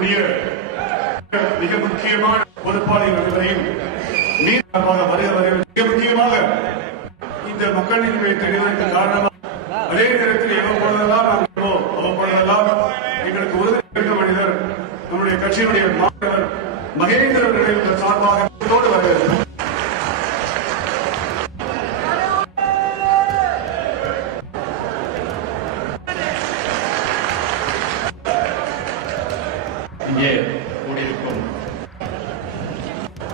இருக்கக்கூடிய மிக முக்கியமான பொறுப்பாளர்கள் அனைவரையும் மிக முக்கியமாக இந்த மக்கள் நீதிமன்ற தெரிவித்த காரணமாக அதே நேரத்தில் எவ்வளவுதான் எங்களுக்கு உறுதி மனிதர் நம்முடைய கட்சியினுடைய மாணவர் மகேந்திரன் அவர்கள் சார்பாக வருகிறது. இங்கே கூடியிருக்கும்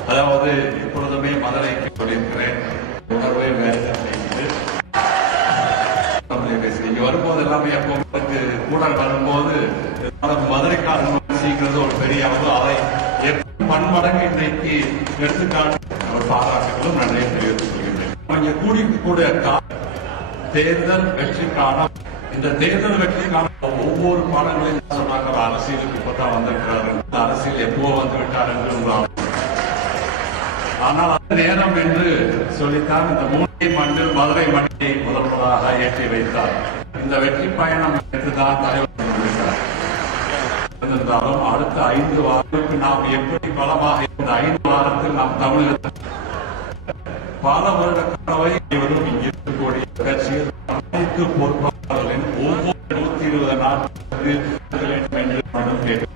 அதாவது எப்பொழுதுமே மதுரைக்கு சொல்லியிருக்கிறேன் உணர்வை பேசுகிறேன். இங்க வரும்போது எல்லாமே எப்போ கூட வரும்போது மதுரைக்காரங்கிறது ஒரு பெரிய அளவு அதை பன்மடங்கு இன்றைக்கு எடுத்துக்காட்டு பாராட்டுகளும் நன்றியை தெரிவித்துக் கொள்கின்றேன். இங்க கூடிய தேர்தல் வெற்றிக்கான இந்த தேர்தல் வெற்றிக்கான ஒவ்வொரு பாடங்களையும் சொன்னாங்க. அரசியலுக்கு இப்பதான் வந்திருக்கிறாரு, அரசியல் எப்போ வந்து விட்டார் என்று ஆனால் அந்த நேரம் என்று சொல்லித்தான் இந்த மூணை மண்டில் மதுரை மண்டியை முதல்வராக ஏற்றி வைத்தார். இந்த வெற்றி பயணம் என்றுதான் தலைவர் இருந்தாலும் அடுத்த 5 வாரத்துக்கு நாம் எப்படி பலமாக இந்த 5 வாரத்தில் நாம் தமிழகத்தில் பல வருட கனவை இங்கே இருக்கக்கூடிய கட்சியில் அனைத்து பொறுப்பாளர்களின் ஒவ்வொரு 120 நாட்களுக்கு வேண்டும் என்று கேட்டு